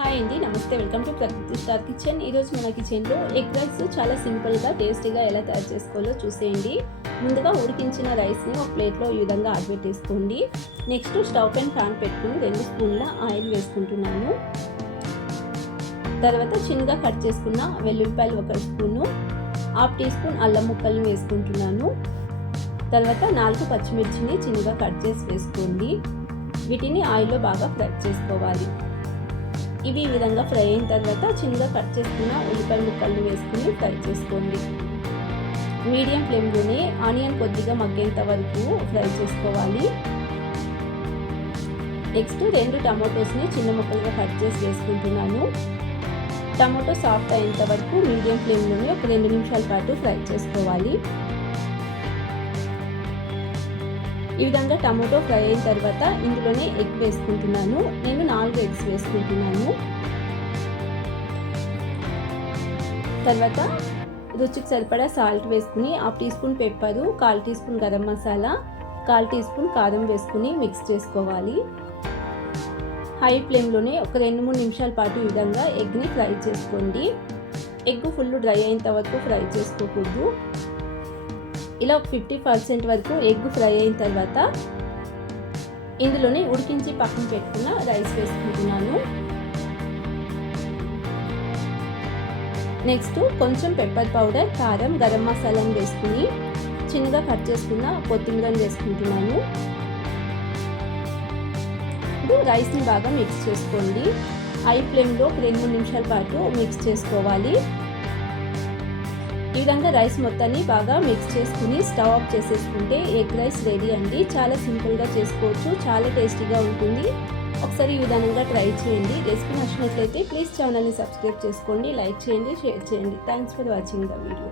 Hi అండి, నమస్తే. Welcome to ప్రకృతి స్టార్ కిచెన్. ఈరోజు మన కిచెన్లో ఎగ్ రైస్ చాలా సింపుల్గా టేస్టీగా ఎలా తయారు చేసుకోవాలో చూసేయండి. ముందుగా ఉడికించిన రైస్ని ఒక ప్లేట్లో ఈ విధంగా ఆడబెట్టేసుకోండి. నెక్స్ట్ స్టవ్ పైన ప్యాన్ పెట్టుకుని 2 స్పూన్ల ఆయిల్ వేసుకుంటున్నాను. తర్వాత చిన్నగా కట్ చేసుకున్న వెల్లుల్లిపాయలు 1 స్పూను, 1/2 టీ స్పూన్ అల్లం ముక్కల్ని వేసుకుంటున్నాను. తర్వాత 4 పచ్చిమిర్చిని చిన్నగా కట్ చేసి వేసుకోండి. వీటిని ఆయిల్లో బాగా ఫ్రై చేసుకోవాలి. ఇవి ఈ విధంగా ఫ్రై అయిన తర్వాత చిన్నగా కట్ చేసుకున్న ఉల్లిపాయ ముక్కల్ని వేసుకుని ఫ్రై చేసుకోండి. మీడియం ఫ్లేమ్లోనే ఆనియన్ కొద్దిగా మగ్గేంత వరకు ఫ్రై చేసుకోవాలి. నెక్స్ట్ 2 టమాటోస్ని చిన్న ముక్కలుగా కట్ చేసి వేసుకుంటున్నాను. టమాటో సాఫ్ట్ అయ్యేంత వరకు మీడియం ఫ్లేమ్లోనే ఒక 2 నిమిషాల పాటు ఫ్రై చేసుకోవాలి. ఈ విధంగా టమాటో ఫ్రై అయిన తర్వాత ఇందులోనే ఎగ్ వేసుకుంటున్నాను. నేను 4 ఎగ్స్ వేసుకుంటున్నాను. తర్వాత రుచికి సరిపడా సాల్ట్ వేసుకుని 1/2 teaspoon pepper, 1/4 teaspoon garam masala, 1/4 teaspoon కారం వేసుకుని మిక్స్ చేసుకోవాలి. హై ఫ్లేమ్లోనే ఒక 2-3 నిమిషాల పాటు ఈ విధంగా ఎగ్ని ఫ్రై చేసుకోండి. ఎగ్ ఫుల్ డ్రై అయ్యేంత వరకు ఫ్రై చేసుకోకూడదు. ఇలా 50% వరకు ఎగ్ ఫ్రై అయిన తర్వాత ఇందులోనే ఉడికించి పక్కన పెట్టుకున్న రైస్ వేసుకుంటున్నాను. నెక్స్ట్ కొంచెం పెప్పర్ పౌడర్, కారం, గరం మసాలాను వేసుకుని చిన్నగా కట్ చేసుకున్న కొత్తిమీరని వేసుకుంటున్నాను. ఇప్పుడు రైస్ని బాగా మిక్స్ చేసుకోండి. హై ఫ్లేమ్లో 2-3 నిమిషాల పాటు మిక్స్ చేసుకోవాలి. ఈ విధంగా రైస్ మొత్తాన్ని బాగా మిక్స్ చేసుకుని స్టవ్ ఆఫ్ చేసేసుకుంటే ఎగ్ రైస్ రెడీ అండి. చాలా సింపుల్గా చేసుకోవచ్చు, చాలా టేస్టీగా ఉంటుంది. ఒకసారి ఈ విధానంగా ట్రై చేయండి. రెసిపీ నచ్చినట్లయితే ప్లీజ్ ఛానల్ని సబ్స్క్రైబ్ చేసుకోండి, లైక్ చేయండి, షేర్ చేయండి. Thanks for watching the video.